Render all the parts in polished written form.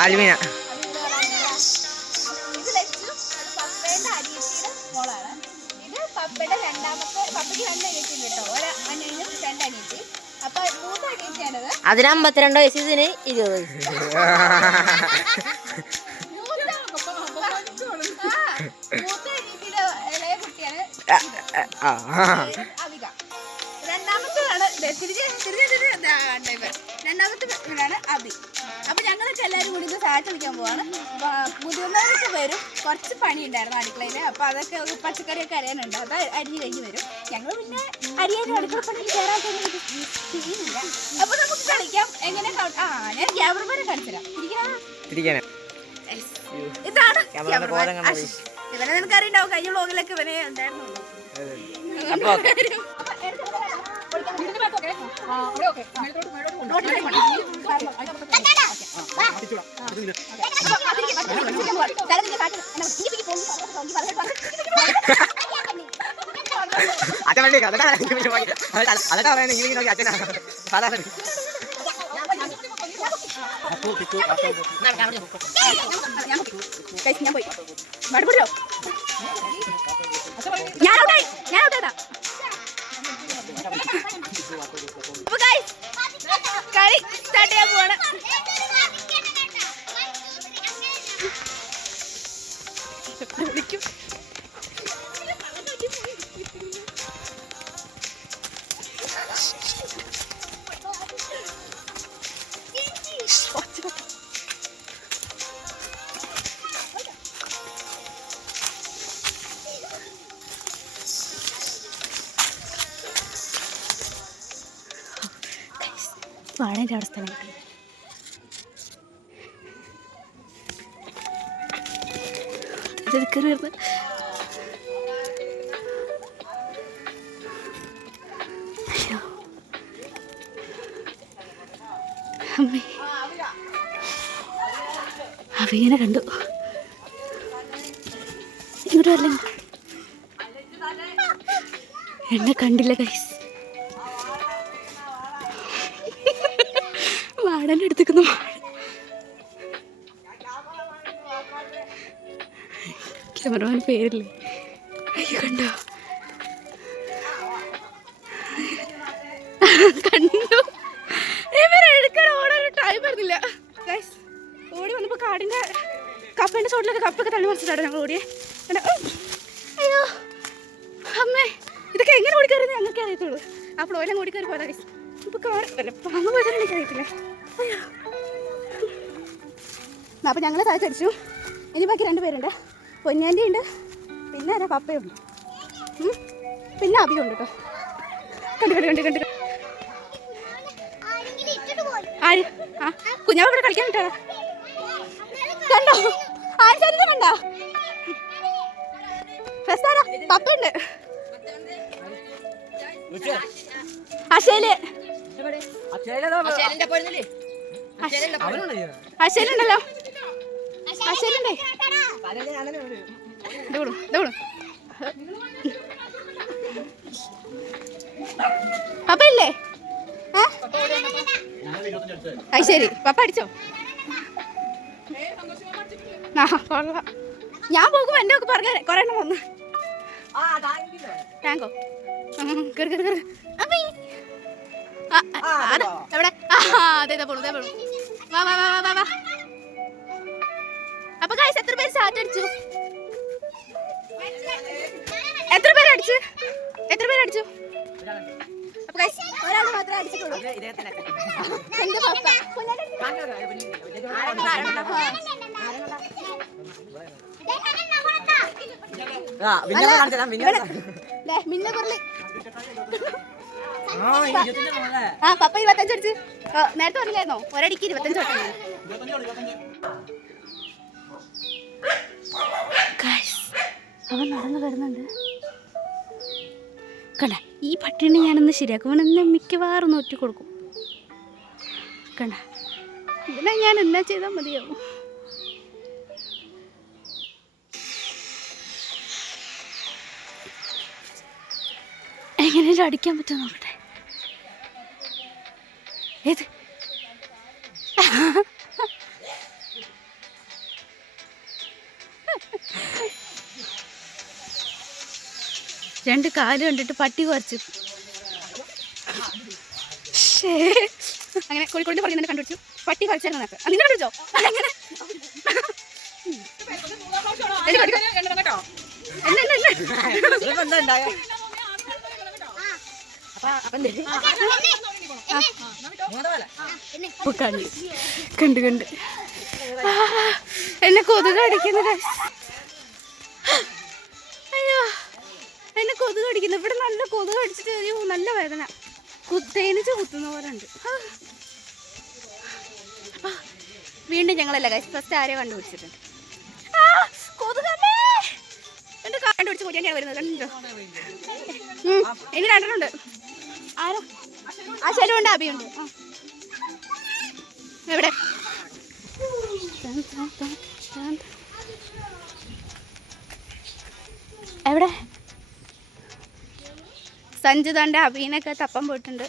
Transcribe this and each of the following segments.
ആൽമീന. ഇത് ലച്ചു, അത് പപ്പേന്റെ അനിയത്തിയുടെ മോളാണ്. ഇത് പപ്പയുടെ രണ്ടാമത്തെ, പപ്പയ്ക്ക് 2 അനിയത്തിയുണ്ട് കേട്ടോ, ഒരനിയനും 2 അനിയത്തി. അപ്പൊ 3 അനിയത്തിയാണത്. അതിന് 52 വയസ്സ്, ഇതിന് 20 വയസ്സ്. മൂത്ത അനിയത്തിയുടെ ഇളയ കുട്ടിയാണ് അവിക. രണ്ടാമത്തേതാണ് രണ്ടാമത്തെ ഇവരാണ് അബി. അപ്പൊ ഞങ്ങളൊക്കെ എല്ലാവരും കൂടി ഇത് സാറ്റ് കളിക്കാൻ പോവാണ്. മുതിർന്നവരൊക്കെ വരും, കുറച്ച് പണി ഉണ്ടായിരുന്നു അടുക്കളയില്. അപ്പൊ അതൊക്കെ പച്ചക്കറിയൊക്കെ അരിയാനുണ്ട്, അത് അരിഞ്ഞ് കഴിഞ്ഞ് വരും. ഞങ്ങൾ പിന്നെ അരിയാനും അടുക്കള പണിയിൽ കയറാൻ ചെയ്യുന്നില്ല. അപ്പൊ നമുക്ക് കളിക്കാം. എങ്ങനെ ഞാൻ ക്യാമറമാനെ കാണിച്ചുതരാം. ഇതാണ് ഇവനെ നിനക്കറിയുണ്ടാവും, കഴിഞ്ഞ വ്ളോഗിലൊക്കെ ഇവനെ ഉണ്ടായിരുന്നു. ഞാൻ പോയി മടുപടിയോ ഞാൻ കളി സ്റ്റാർട്ട് ചെയ്യാൻ പോവാണ്. വിളിക്കും വാഴേൻ്റെ അവിടെ സ്ഥലം കിട്ടും. കയറി വരുന്നത് അമ്മേ, അവനെ കണ്ടു. ഇങ്ങോട്ട് വരില്ല, എന്നെ കണ്ടില്ല ഗൈസ്. വാടൻ്റെ അടുത്തേക്കുന്നു. ക്യാമറമാൻ പേരില്ലേ? അയ്യോ കണ്ടോ, കണ്ടു. ഇവരെടുക്കാൻ ഓടാൻ ടൈം വരുന്നില്ല ഗൈസ്. ഓടി വന്നപ്പോൾ കാടിൻ്റെ കപ്പേൻ്റെ ചോട്ടിലൊക്കെ കപ്പൊക്കെ തള്ളി മറിച്ചിട്ടാണ് ഞങ്ങൾ ഓടിയേ. അയ്യോ അമ്മേ, ഇതൊക്കെ എങ്ങനെ ഓടിക്കയറിയെന്ന് ഞങ്ങൾക്ക് അറിയത്തുള്ളൂ. ആ ഫ്ലോയിലും ഓടിക്കയറി പോയതാ ഗൈസ്. ഇപ്പോൾ കാട് പാമ്പ് പോയതാണ് എനിക്ക് അറിയത്തില്ലേ. അയ്യോ, അപ്പോൾ ഞങ്ങൾ തലച്ചടിച്ചു. ഇനി ബാക്കി 2 പേരുണ്ട്, പൊന്നാൻ്റെ ഉണ്ട്, പിന്നെ ആരാ പപ്പയുണ്ട്, പിന്നെ അബിയുണ്ട് കേട്ടോ. കണ്ടു ആര്? ആ കുഞ്ഞാവ് ഇവിടെ കളിക്കാൻ കിട്ടാ കണ്ടോ? ആഴ്ച കണ്ടോ? ഫസ്റ്റാരാ? പപ്പയുണ്ട്, അശേല് അശേലുണ്ടല്ലോ, അശേലുണ്ടേ. പപ്പ ഇല്ലേ? അത് ശരി, പപ്പ അടിച്ചോ? ഞാൻ പോകുമ്പോ എന്റെ ഒക്കെ പറഞ്ഞ കൊറേ എണ്ണം വന്നു. ടാങ്കോ എവിടെ? അതെ പോണു. വാ വാ വാ വാ വാ. അപ്പൊ ഗൈസ് എത്ര പേര് സാറ്റ് അടിച്ചു? എത്ര പേര് അടിച്ചു? അപ്പൊ ഗൈസ് ഒരാൾ മാത്രമേ അടിച്ചിട്ടുള്ളൂ. എന്റെ പപ്പ മിന്നെ കുറല്. ആ പപ്പ 25 അടിച്ച്. നേരത്തെ പറഞ്ഞില്ലായിരുന്നോ ഒരടിക്ക് 25 അടിച്ചു. അവൻ നടന്നു വരുന്നുണ്ട് കണ്ട. ഈ പട്ടിണി ഞാനൊന്ന് ശരിയാക്കും. അവനെന്നെ മിക്കവാറും ഒറ്റ കൊടുക്കും കണ്ട. ഇതിനെ ഞാൻ എന്നാ ചെയ്താൽ മതിയാവും? എങ്ങനെയും അടിക്കാൻ പറ്റുമോ നോക്കട്ടെ. ഏത് രണ്ട് കാല് കണ്ടിട്ട് പട്ടി കുറച്ചു. അങ്ങനെ കോഴിക്കോട് പറഞ്ഞ് കണ്ടുപിടിച്ചു. പട്ടി കുറച്ചായിരുന്നു നിനക്ക്. നിങ്ങൾ കണ്ടുപിടിച്ചോ? അങ്ങനെ കണ്ട് കണ്ട് എന്നെ കൊതുക് അടിക്കുന്നത്. അയ്യോ എന്നെ കൊതുക് അടിക്കുന്നു. ഇവിടെ നല്ല കൊതുക് അടിച്ചിട്ട് നല്ല വേദന. തേനീച്ച കുത്തുന്ന പോലെ ഉണ്ട്. വീണ്ടും ഞങ്ങളല്ല ഗൈസ് ഫസ്റ്റ് ആരെയോ കണ്ടുപിടിച്ചിട്ടുണ്ട്. എന്റെ കണ്ടുപിടിച്ച് കൊല്ലാൻ വരുന്നത് കണ്ടോ? ഇനി രണ്ടെണ്ണുണ്ട്. ആരോ ആ ശരിയുണ്ട്, അഭിയുണ്ട്. എവിടെ എവിടെ സഞ്ജു തൻ്റെ അഭിനൊക്കെ തപ്പാൻ പോയിട്ടുണ്ട്.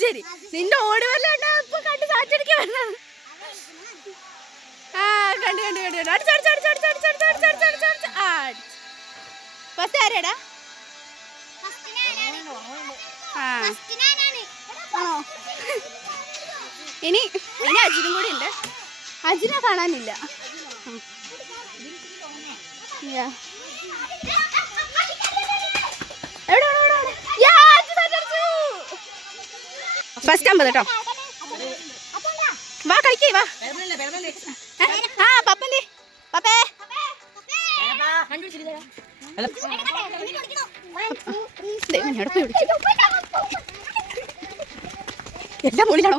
ശരി നിന്റെ ഓടി വല്ല കണ്ട് കാറ്റടിക്കാൻ വരുന്നത്. ആ കണ്ട് കണ്ട് കണ്ട് ഫസ്റ്റ് ആരാടാ? ഇനി അജിനും കൂടി ഉണ്ട്. അജിനെ കാണാനില്ല. ഫസ്റ്റ് 50 കേട്ടോ. വാ കളിക്കേ വാ. ആ പപ്പന്റെ പപ്പേ എല്ലാം മുകളിലാണോ?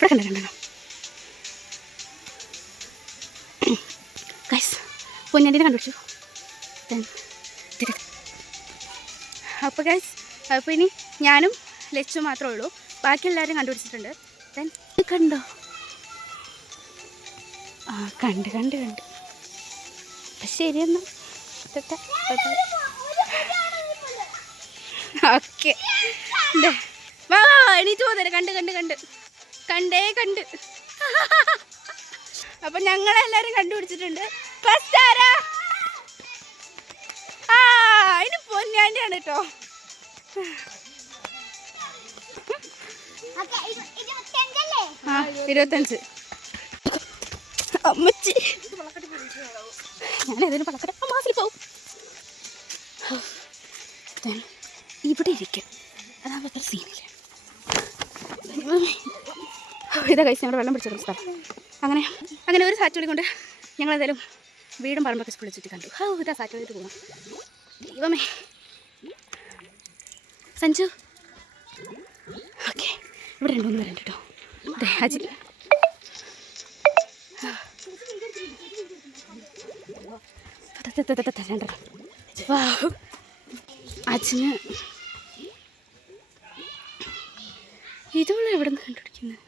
ഇവിടെ കണ്ടിട്ടുണ്ടോ ഗൈസ്? പൊന്നാണ്ടിനെ കണ്ടുപിടിച്ചു. അപ്പോൾ ഗൈസ് അപ്പോൾ ഇനി ഞാനും ലച്ചു മാത്രമേ ഉള്ളൂ. ബാക്കി എല്ലാവരും കണ്ടുപിടിച്ചിട്ടുണ്ട്. കണ്ടോ? ആ കണ്ട് കണ്ട് കണ്ട് ശരിയെന്നാ ഓക്കെ. വാ എണീറ്റ് പോകുന്നില്ല. കണ്ട് കണ്ട് കണ്ട് കണ്ടേ കണ്ട്. അപ്പൊ ഞങ്ങളെല്ലാരും കണ്ടുപിടിച്ചിട്ടുണ്ട്. ഫസ്റ്റ് ആരാ? ആ അതിന് പൊന്നാണ്ടിയാണ് കേട്ടോ. 25. അമ്മച്ചി ഞാൻ ഏതെങ്കിലും പളക്കട മാസിൽ പോവും. ഇവിടെ ഇരിക്കും. അതാകുമ്പോൾ അത്ര സീനില്ല. ഇതാ കഴിച്ച് ഞങ്ങളുടെ വെള്ളം പിടിച്ചിരുന്ന സ്ഥലം. അങ്ങനെ ഒരു സാറ്റുകളി കൊണ്ട് ഞങ്ങളെന്തായാലും വീടും പറമ്പൊക്കെ പൊളിച്ചിട്ട് കണ്ടു. ഇതാ സാറ്റുകളിട്ട് പോകാം. ദൈവമേ സഞ്ജു. ഓക്കെ ഇവിടെ രണ്ടൊന്നും വരണ്ട കേട്ടോ. അജി അച്ഛന് ഇതുള്ള എവിടെ നിന്ന് കണ്ടുപിടിക്കുന്നത്?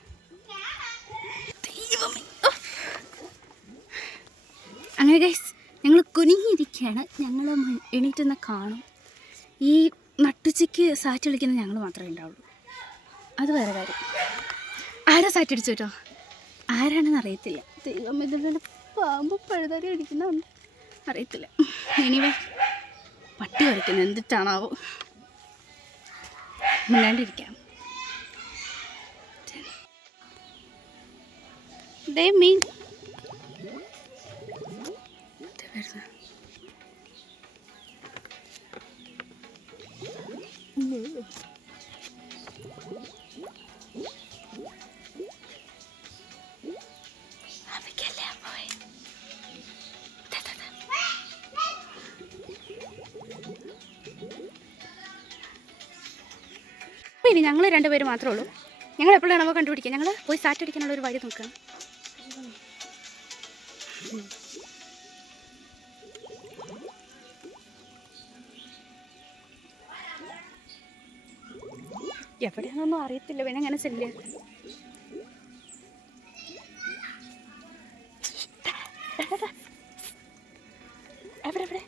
അങ്ങനെ ഗൈസ് ഞങ്ങൾ കുനിഞ്ഞിരിക്കുകയാണ്. ഞങ്ങൾ എണീറ്റെന്ന് കാണും. ഈ നട്ടുച്ചയ്ക്ക് സാറ്റ് കളിക്കുന്നത് ഞങ്ങൾ മാത്രമേ ഉണ്ടാവുള്ളൂ. അത് വേറെ കാര്യം. ആരാ സാറ്റ് അടിച്ചു കേട്ടോ? ആരാണെന്ന് അറിയത്തില്ല. ദൈവം ഇതിൽ പാമ്പ് പഴുതാരി അടിക്കുന്നുണ്ട് അറിയത്തില്ല. എനിവേ പട്ടി വരയ്ക്കുന്നത് എന്തിട്ടാണാവോ. മിണ്ടാണ്ടിരിക്കാം. ദേ മീൻ ഇനി ഞങ്ങൾ രണ്ടുപേരും മാത്രമേ ഉള്ളൂ. ഞങ്ങൾ എപ്പോഴാണോ കണ്ടുപിടിക്കുക. ഞങ്ങൾ പോയി സാറ്റ് അടിക്കാനുള്ള ഒരു വഴി നോക്കാം. എവിടെയാണെന്നൊന്നും അറിയത്തില്ല. പിന്നെ അങ്ങനെ ചെല്ലുക. എവിടെ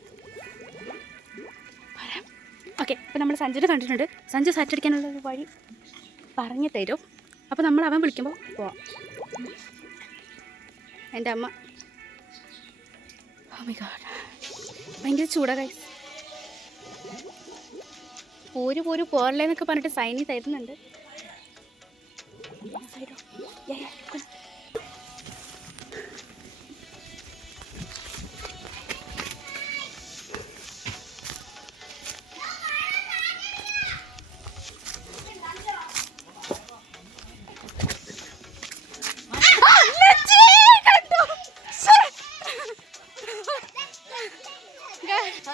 ഓക്കെ. അപ്പോൾ നമ്മൾ സഞ്ജുനെ കണ്ടിട്ടുണ്ട്. സഞ്ജു സാറ്റ് അടിക്കാനുള്ള ഒരു വഴി പറഞ്ഞു തരും. അപ്പോൾ നമ്മൾ അവൻ വിളിക്കുമ്പോൾ പോവാം. എൻ്റെ അമ്മ ഓ മൈ ഗോഡ് ഭയങ്കര ചൂടാ ഗൈസ്. പോര് പോരല്ലേന്നൊക്കെ പറഞ്ഞിട്ട് സൈനി തരുന്നുണ്ട്.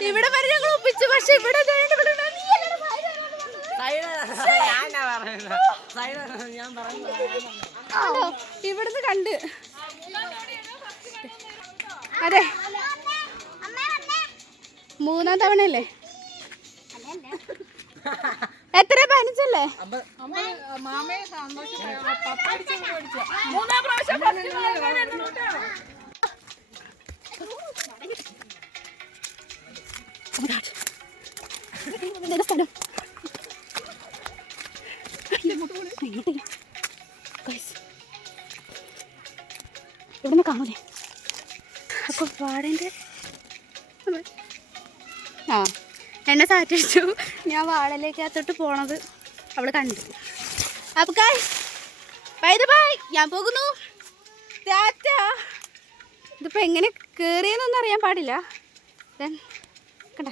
ഇവിടെ വരെ ഞങ്ങൾ ഒപ്പിച്ചു. പക്ഷെ ഇവിടെ ഇവിടുന്ന് കണ്ട് അതെ 3-ാം തവണയല്ലേ? എത്ര 15 സ്ഥലം ഇവിടുന്ന് കാണൂലേ? അപ്പോൾ വാഴേൻ്റെ എന്നെ സാറ്റടിച്ചു. ഞാൻ വാഴലേക്കകത്തോട്ട് പോണത് അവള് കണ്ടു. അപ്പോൾ ബൈ ഞാൻ പോകുന്നു. ടാറ്റ. ഇതിപ്പോൾ എങ്ങനെ കയറിയെന്നൊന്നും അറിയാൻ പാടില്ല. കണ്ട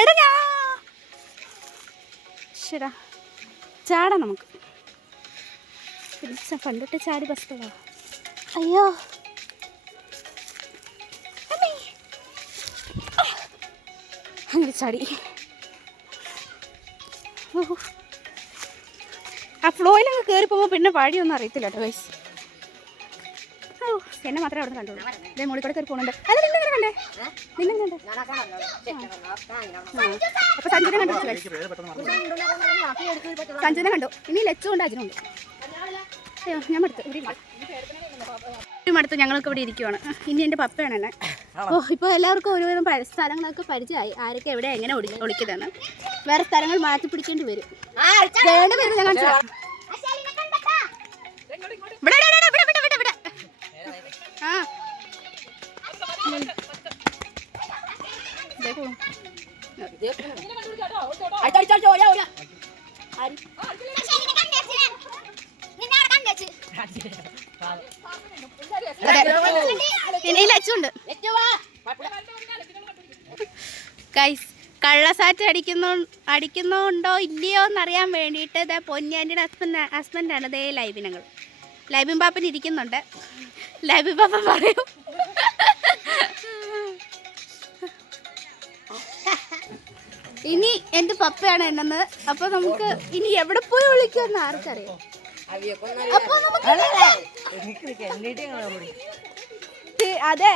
എടാ ശരാ ചാടാം നമുക്ക്. പണ്ടിട്ട് ചാടി ബസ് പോവാ. അയ്യോ അങ്ങനെ ചാടി. ആ ഫ്ലോയിലങ്ങ് കയറി പോകുമ്പോൾ പിന്നെ വഴിയൊന്നും അറിയത്തില്ല കേട്ടോ ഗൈസ്. എന്നെ മാത്രമേ അവിടെ കണ്ടുള്ളൂ. ഇതേ മോളിൽ കൂടെ കയറി പോകുന്നുണ്ട്. അല്ല നിന്നെങ്ങനെ കണ്ടേ? നിന്നെങ്ങനെ അപ്പൊ സഞ്ജുനെ കണ്ടു. സഞ്ജുനെ കണ്ടു. ഇനി ലച്ചുണ്ട് അജിനുണ്ട്. അയ്യോ ഞാൻ മടുത്തു. ഞങ്ങളൊക്കെ ഇവിടെ ഇരിക്കുവാണ്. ഇനി എൻ്റെ പപ്പയാണ് എന്നെ. ഇപ്പോൾ എല്ലാവർക്കും ഒരുവിധം സ്ഥലങ്ങളൊക്കെ പരിചയമായി. ആരൊക്കെ എവിടെ എങ്ങനെ ഒളിക്കുന്നതെന്ന്. വേറെ സ്ഥലങ്ങൾ മാറ്റി പിടിക്കേണ്ടി വരും. ഞാൻ കാണിച്ചു. ആ ഇനി ലച്ചുണ്ട്. ഗൈസ് കള്ളസാറ്റ് അടിക്കുന്നുണ്ടോ ഇല്ലയോ എന്നറിയാൻ വേണ്ടിയിട്ട് ഇതേ പൊന്നിയാൻ്റെ ഹസ്ബൻഡാണ് ഇതേ ലൈബിനങ്ങൾ. ലൈബിൻ പാപ്പൻ ഇരിക്കുന്നുണ്ട്. ലൈബിൻ പാപ്പൻ പറയും ഇനി എൻ്റെ പപ്പയാണ് എന്നെന്ന്. അപ്പൊ നമുക്ക് ഇനി എവിടെ പോയി വിളിക്കുമെന്ന് ആർക്കറിയാം. അപ്പൊ നമുക്ക് അതെ